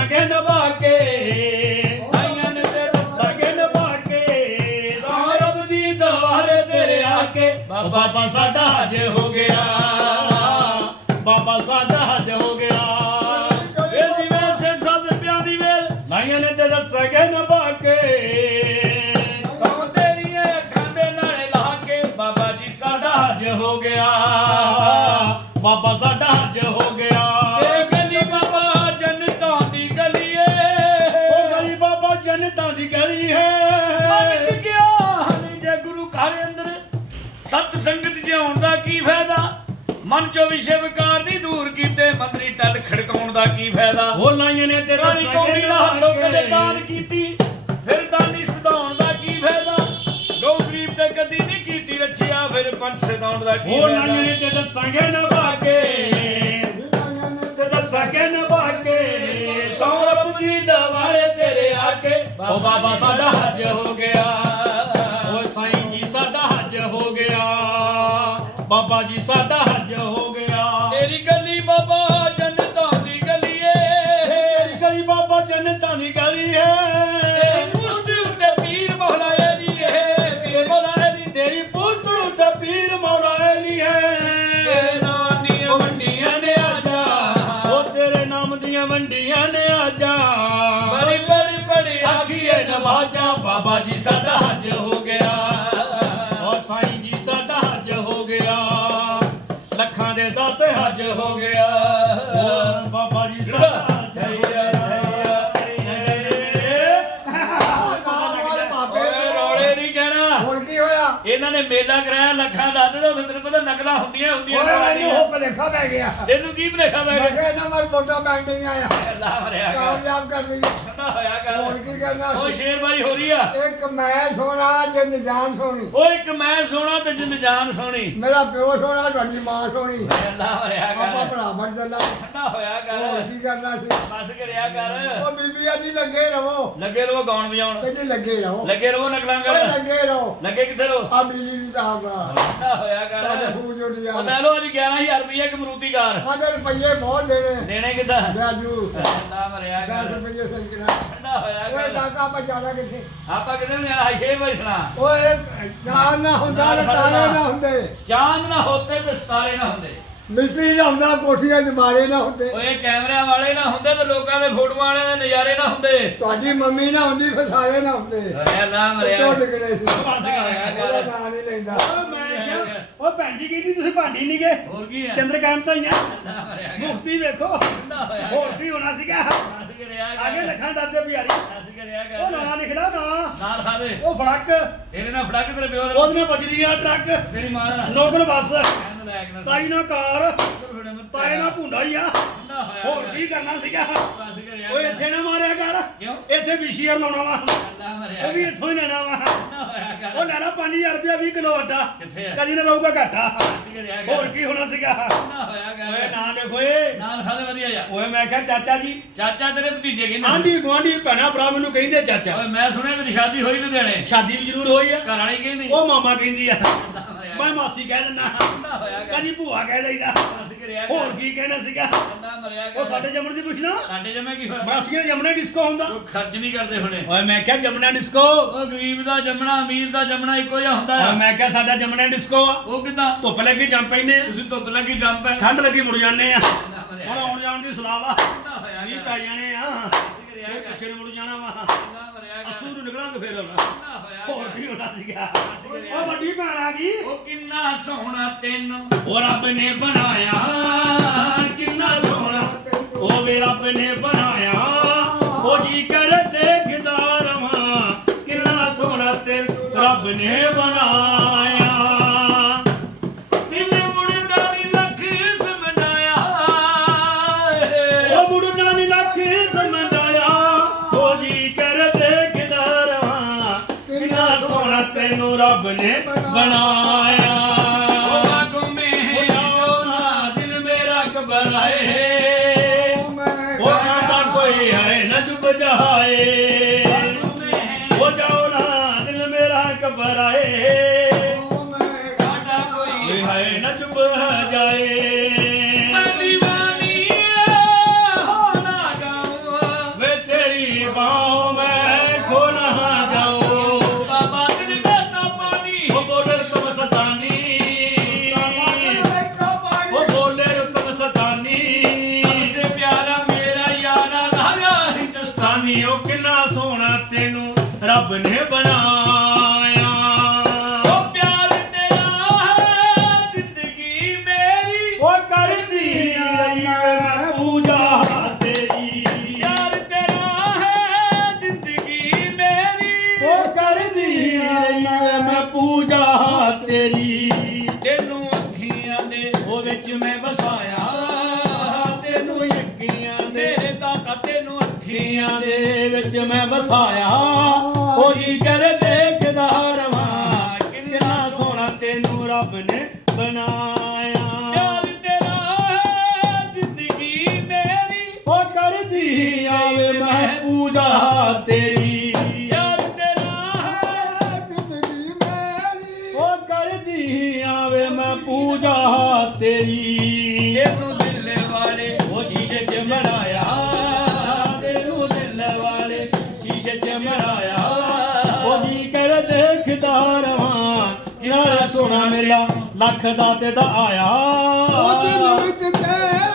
ਨੇ ਤੇ ਜਿਉਣ ਦਾ ਕੀ ਫਾਇਦਾ? ਮਨ ਚੋਂ ਵਿਸ਼ੇ ਵਿਕਾਰ ਨਹੀਂ ਦੂਰ ਕੀਤੇ ਮੰਦਰੀ ਟਲ ਖੜਕਾਉਣ ਦਾ ਕੀ ਫਾਇਦਾ? ਉਹ ਲਾਈਆਂ ਨੇ ਤੇ ਕਾਲੀ ਦੱਸਾਂਗੇ ਕੌਡੀ ਨਾਲ ਹੱਥੋਂ ਕਦੇ ਦਾਨ ਕੀਤੀ ਫਿਰ ਦਾਨੀ ਸਦਾਉਣ ਦਾ ਕੀ ਫਾਇਦਾ? ਗੋ ਗਰੀਬ ਤੇ ਕਦੀ ਨਹੀਂ ਕੀਤੀ ਰੱਛਿਆ ਫਿਰ ਪੰਜ ਸਦਾਉਣ ਦਾ ਕੀ ਉਹ ਲਾਈਆਂ ਨੇ ਤੇ ਦੱਸਾਂਗੇ ਨਭਾ ਕੇ। ਤੇ ਦੱਸਾਂਗੇ ਨਭਾ ਕੇ। ਸੌਰਭ ਦੀ ਦਵਾਰੇ ਤੇਰੇ ਆ ਕੇ ਉਹ ਬਾਬਾ ਸਾਡਾ ਬਾਬਾ ਜੀ ਸਾਡਾ ਹੱਜ ਹੋ ਗਿਆ। ਤੇਰੀ ਗਲੀ ਬਾਬਾ ਜਨਤਾਂ ਦੀ ਗਲੀ ਏ। ਤੇਰੀ ਗਲੀ ਬਾਬਾ ਜਨਤਾਂ ਦੀ ਗਲੀ ਉੱਤੇ ਪੀਰ ਏ। ਪੀਰ ਤੇਰੀ ਪੁੱਤਰ ਤੇ ਪੀਰ ਮੌਲਾ ਅਲੀ ਹੈ ਤੇਰੇ ਨਾਂ ਦੀਆਂ ਵੰਡੀਆਂ ਨੇ ਆਜਾ ਉਹ ਤੇਰੇ ਨਾਮ ਦੀਆਂ ਵੰਡੀਆਂ ਨੇ ਆਜਾ ਬੜੀ ਬੜੀ ਬੜੀ ਆਖੀਏ। ਨਵਾਜਾ ਬਾਬਾ ਜੀ ਸਾਡਾ ਹੱਜ ਹੋ ਹੱਜ ਹੋ ਗਿਆ। ਬਾਬਾ ਜੀ ਹੋਇਆ? ਇਹਨਾਂ ਨੇ ਮੇਲਾ ਕਰਾਇਆ ਲੱਖਾਂ ਦਾ ਤੇ ਉਹਦੇ ਤੈਨੂੰ ਪਤਾ ਨਕਲਾਂ ਹੁੰਦੀਆਂ ਹੁੰਦੀਆਂ ਓਏ ਮੈਨੂੰ। ਉਹ ਭਲੇਖਾ ਪੈ ਗਿਆ। ਤੈਨੂੰ ਕੀ ਭਲੇਖਾ ਪੈ ਮੈਂ ਗਿਆ ਕਿਹਾ ਇਹਨਾਂ ਮਰ ਮੋਟਾ ਬੈਂਕ ਨਹੀਂ ਆਇਆ। ਅੱਲਾ ਮਰਿਆ ਕਾਮਯਾਬ ਕਰ ਲਈ ਠੰਡਾ ਹੋਇਆ ਕਰ ਹੁਣ ਕੀ ਕਰਨਾ? ਓਏ ਸ਼ੇਰਬਾਈ ਹੋ ਰਹੀ ਆ। ਇੱਕ ਮੈਂ ਸੋਣਾ ਜਿੰਦ ਜਾਨ ਸੋਣੀ ਓਏ ਇੱਕ ਮੈਂ ਸੋਣਾ ਤੇ ਜਿੰਦ ਜਾਨ ਸੋਣੀ ਮੇਰਾ ਪਿਓ ਸੋਣਾ ਤੁਹਾਡੀ ਮਾਂ ਸੋਣੀ ਅੱਲਾ ਮਰਿਆ ਆਪਾਂ ਕਰ। ਭਰਾ ਬਣ ਚੱਲਾ। ਠੰਡਾ ਹੋਇਆ ਹੋਰ ਕਰ ਕੀ ਕਰਨਾ ਸੀ? ਬਸ ਕਰਿਆ ਕਰ। ਉਹ ਬੀਬੀਆਂ ਦੀ ਲੱਗੇ ਰਹੋ। ਲੱਗੇ ਰਹੋ ਗਾਉਣ ਵਜਾਉਣ। ਕਹਿੰਦੀ ਲੱਗੇ ਰਹੋ। ਲੱਗੇ ਰਹੋ ਨਕਲਾਂ ਓਏ ਕਰ ਲੱਗੇ ਰਹੋ। ਲੱਗੇ ਕਿੱਥੇ ਰਹੋ? ਆ ਬਿਜਲੀ ਦੀ ਤਾਰ ਦਾ ਠੰਡਾ ਹੋਇਆ ਸਾਡੇ ਕਰ ਫੂਜ ਉੱਡੀ ਉਹ ਆ ਲੈ ਲਓ ਅੱਜ 11000 ਰੁਪਏ ਕਮਰੂਤੀ ਕਾਰ। ਆਦੇ ਰੁਪਈਏ ਬਹੁਤ ਦੇਣੇ। ਦੇਣੇ ਕਿੱਦਾਂ? ਵਿਆਜੂ ਅੱਲਾ ਮਰਿਆ 10 ਕਰ ਰੁਪਈਏ ਠੰਡਾ ਹੋਇਆ ਓਏ ਕਰ ਕਾਕਾ ਆਪਾਂ ਜਾਣਾ ਕਿੱਥੇ? ਆਪਾਂ ਕਿਤੇ ਨਹੀਂ ਆਇਆ ਸ਼ੇਰ ਬਾਈ ਸੁਣਾ। ਓਏ ਜਾਨ ਨਾ ਹੁੰਦਾ ਤੇ ਤਾਰੇ ਨਾ ਹੁੰਦੇ। ਚਾਂਦ ਨਾ ਹੋਤੇ ਤੇ ਸਤਾਰੇ ਨਾ ਹੁੰਦੇ। ਮਿਸਤਰੀ ਦਾ ਹੁੰਦਾ ਕੋਠੀਆਂ 'ਚ ਮਾਰੇ ਨਾ ਹੁੰਦੇ। ਓਏ ਕੈਮਰਿਆਂ ਵਾਲੇ ਨਾ ਹੁੰਦੇ ਤੇ ਲੋਕਾਂ ਦੇ ਫੋਟੋਆਂ ਵਾਲਿਆਂ ਦੇ ਨਜ਼ਾਰੇ ਨਾ ਹੁੰਦੇ। ਤੁਹਾਡੀ ਮੰਮੀ ਨਾ ਹੁੰਦੀ ਫਿਰ ਸਾਰੇ ਨਾ ਹੁੰਦੇ। ਓਏ ਅੱਲਾ ਮਰਿਆ। ਟੁੱਟ ਗਏ ਸੀ। ਬਸ ਕਰ ਉਹਦਾ ਨਾਂ ਨਹੀਂ ਲੈਂਦਾ। ਓ ਮੈਂ ਕਿਹਾ ਉਹ ਭੈਣ ਜੀ ਕਹਿੰਦੀ ਤੁਸੀਂ ਭਾਂਡੀ ਨਹੀਂ ਗਏ ਹੋਰ ਕੀ ਹੈ ਚੰਦਰਕਾਂਤ ਹੀ ਆ। ਮਰਿਆ ਮੁਕਤੀ ਵੇਖੋ। ਠੰਡਾ ਹੋਇਆ ਹੋਰ ਕੀ ਹੋਣਾ ਸੀਗਾ? ਹੱਸ ਕੇ ਰਿਆ ਕਰ ਆਗੇ ਲੱਖਾਂ ਦਾਦੇ ਬਿਹਾਰੀ ਹੱਸ ਕੇ ਰਿਆ ਉਹ ਨਾਂ ਲਿਖਦਾ ਨਾਂ। ਨਾਲ ਖਾ ਦੇ। ਉਹ ਫੜਕ। ਇਹਦੇ ਨਾਲ ਫੜਾ ਕੇ ਤੇਰੇ ਪਿਓ ਦੇ ਉਹਦੇ ਨਾਲ ਬਜਰੀ ਆ ਟਰੱਕ। ਤੇਰੀ ਮਾਂ ਦਾ ਨੋਕਲ ਬੱਸ। ਨਾ ਤਾਈ ਨਾਲ ਕਾਰ। ਤਾਏ ਨਾਲ ਭੁੰਡਾ ਹੀ ਆ। ਠੰਡਾ ਹੋਇਆ ਹੋਰ ਕਰ। ਕੀ ਕਰਨਾ ਸੀਗਾ? ਹੱਸ ਕੇ ਰਿਆ ਓਏ ਕਰ। ਇੱਥੇ ਨਾ ਮਾਰਿਆ ਕਰ। ਕਿਉਂ? ਇੱਥੇ ਵਿਸ਼ੀਅਰ ਲਾਉਣਾ ਵਾ। ਅੱਲਾ ਮਰਿਆ ਉਹ ਵੀ। ਇੱਥੋਂ ਹੀ ਲੈਣਾ ਵਾ। ਠੰਡਾ ਹੋਇਆ ਕਰ। ਉਹ ਲੈਣਾ 5000 ਰੁਪਇਆ 20 ਕਿਲੋ ਆਟਾ। ਕਿੱਥੇ ਆ? ਕਦੀ ਨਾ ਰਹੂਗਾ ਘਾਟਾ। ਹੱਸ ਕੇ ਰਿਆ ਕਰ। ਹੋਰ ਕੀ ਹੋਣਾ ਸੀਗਾ? ਠੰਡਾ ਹੋਇਆ ਓਏ ਨਾਂ ਲਿਖ ਓਏ। ਨਾਲ ਖਾਦੇ ਵਧੀਆ ਜਾ ਓਏ ਮੈਂ ਕਿਹਾ ਚਾਚਾ ਜੀ। ਚਾਚਾ ਤੇਰੇ ਭਤੀਜੇ ਕਿੰਨੇ ਆਂਢੀ ਗੁਆਂਢੀ ਭੈਣਾ ਭਰਾ ਮੈਨੂੰ ਕਹਿੰਦੇ ਚਾਚਾ। ਓਏ ਮੈਂ ਸੁਣਿਆ ਤੇਰੀ ਸ਼ਾਦੀ ਹੋਈ ਲੁਧਿਆਣੇ। ਸ਼ਾਦੀ ਵੀ ਜ਼ਰੂਰ ਹੋਈ ਆ। ਘਰ ਵਾਲੀ ਕਹਿੰਦੀ। ਉਹ ਮਾਮਾ ਕਹਿੰਦੀ ਆ। ਕਰ। ਮਾਸੀ ਕਹਿ ਦਿੰਦਾ ਠੰਡਾ ਹੋਇਆ ਕਦੀ ਭੂਆ ਕਹਿ ਦਈਦਾ। ਹੋਰ ਕੀ ਕਹਿਣਾ ਸੀਗਾ? ਮਰਿਆ ਉਹ ਸਾਡੇ ਜੰਮਣ ਦੀ ਪੁੱਛਣਾ ਸਾਡੇ ਜਮੇ ਕੀ ਹੋਇਆ? ਮਰਾਸੀਆਂ ਜੰਮਣਾ ਡਿਸਕੋ ਹੁੰਦਾ। ਉਹ ਖਰਚ ਨਹੀਂ ਕਰਦੇ ਹੁਣੇ। ਓਏ ਮੈਂ ਕਿਹਾ ਜੰਮਣਾ ਡਿਸਕੋ ਉਹ ਗਰੀਬ ਦਾ ਜੰਮਣਾ ਅਮੀਰ ਦਾ ਜੰਮਣਾ ਇੱਕੋ ਜਿਹਾ ਹੁੰਦਾ। ਆ ਮੈਂ ਕਿਹਾ ਸਾਡਾ ਜੰਮਣਾ ਡਿਸਕੋ ਆ। ਉਹ ਕਿਦਾਂ? ਧੁੱਪ ਲੱਗੀ ਜੰਮ ਪੈਨੇ ਆ। ਤੁਸੀਂ ਧੁੱਪ ਲੱਗੀ ਜੰਪ ਹੈ ਠੰਡ ਲੱਗੀ ਮੁੜ ਜਾਂਦੇ ਆ। ਮਰਿਆ ਹੁਣ ਆਉਣ ਜਾਣ ਦੀ ਸਲਾਹ ਵਾ। ਠੰਡਾ ਹੋਇਆ ਮੀਂਹ ਕਰ। ਪੈ ਜਾਣੇ ਆ। ਇਹ ਕਰ। ਪਿੱਛੇ ਨੂੰ ਮੁੜ ਜਾਣਾ ਵਾ। ਠੰਡਾ ਮਰਿਆ ਕਰ। ਅਸੂ ਨੂੰ ਨਿਕਲਾਂਗੇ ਫੇਰ ਹੁਣ। ਹੋਰ। ਕੀ ਹੋਣਾ ਸੀਗਾ। ਉਹ ਵੱਡੀ ਭੈਣ ਆ ਗਈ ਉਹ ਕਿੰਨਾ ਸੋਹਣਾ ਤੈਨੂੰ ਉਹ ਰੱਬ ਨੇ ਬਣਾਇਆ ਕਿੰਨਾ ਸੋਹਣਾ ਉਹ ਵੀ ਰੱਬ ਨੇ ਬਣਾਇਆ ਉਹ ਜੀ ਕਰ ਦੇਖਦਾ ਰਵਾਂ ਕਿੰਨਾ ਸੋਹਣਾ ਤੇ ਰੱਬ ਨੇ ਬਣਾਇਆ ਤੈਨੂੰ ਰੱਬ ਨੇ ਬਣਾਇਆ। ਉਹ ਰੱਬ ਨੇ ਬਣਾਇਆ। ਉਹ ਪਿਆਰ ਤੇਰਾ ਹੈ ਜ਼ਿੰਦਗੀ ਮੇਰੀ। ਉਹ ਕਰਦੀ ਰਹੀ ਮੈਂ ਪੂਜਾ ਤੇਰੀ। ਪਿਆਰ ਤੇਰਾ ਹੈ ਜ਼ਿੰਦਗੀ ਮੇਰੀ। ਉਹ ਕਰਦੀ ਰਹੀ ਮੈਂ ਪੂਜਾ ਤੇਰੀ। ਤੈਨੂੰ ਅੱਖੀਆਂ ਦੇ ਉਹ ਵਿੱਚ ਮੈਂ ਵਸਾਇਆ। ਤੈਨੂੰ ਯਕੀਆਂ ਦੇ ਦਾਤਾ ਤੈਨੂੰ ਅੱਖੀਆਂ ਅੱਖੀਆਂ ਦੇ ਵਿੱਚ ਮੈਂ ਵਸਾਇਆ। ਉਹ ਜੀ ਕਰ ਦੇਖਦਾ ਰਵਾਂ। ਕਿੰਨਾ ਸੋਹਣਾ। ਤੈਨੂੰ ਰੱਬ ਨੇ ਬਣਾਇਆ। ਪਿਆਰ ਤੇਰਾ ਹੈ ਜ਼ਿੰਦਗੀ ਮੇਰੀ। ਉਹ ਕਰਦੀ ਆਵੇ ਮੈਂ ਪੂਜਾ ਤੇਰੀ। ਪਿਆਰ ਤੇਰਾ ਹੈ ਜ਼ਿੰਦਗੀ ਮੇਰੀ। ਉਹ ਕਰਦੀ ਆਵੇ ਮੈਂ ਪੂਜਾ ਤੇਰੀ। ਸੋਨਾ ਮੇਲਾ ਲੱਖ ਦਾ ਤੇ ਦਾ ਆਇਆ। ਉਹ ਦਿਲ ਵਿੱਚ ਤੇਰਾ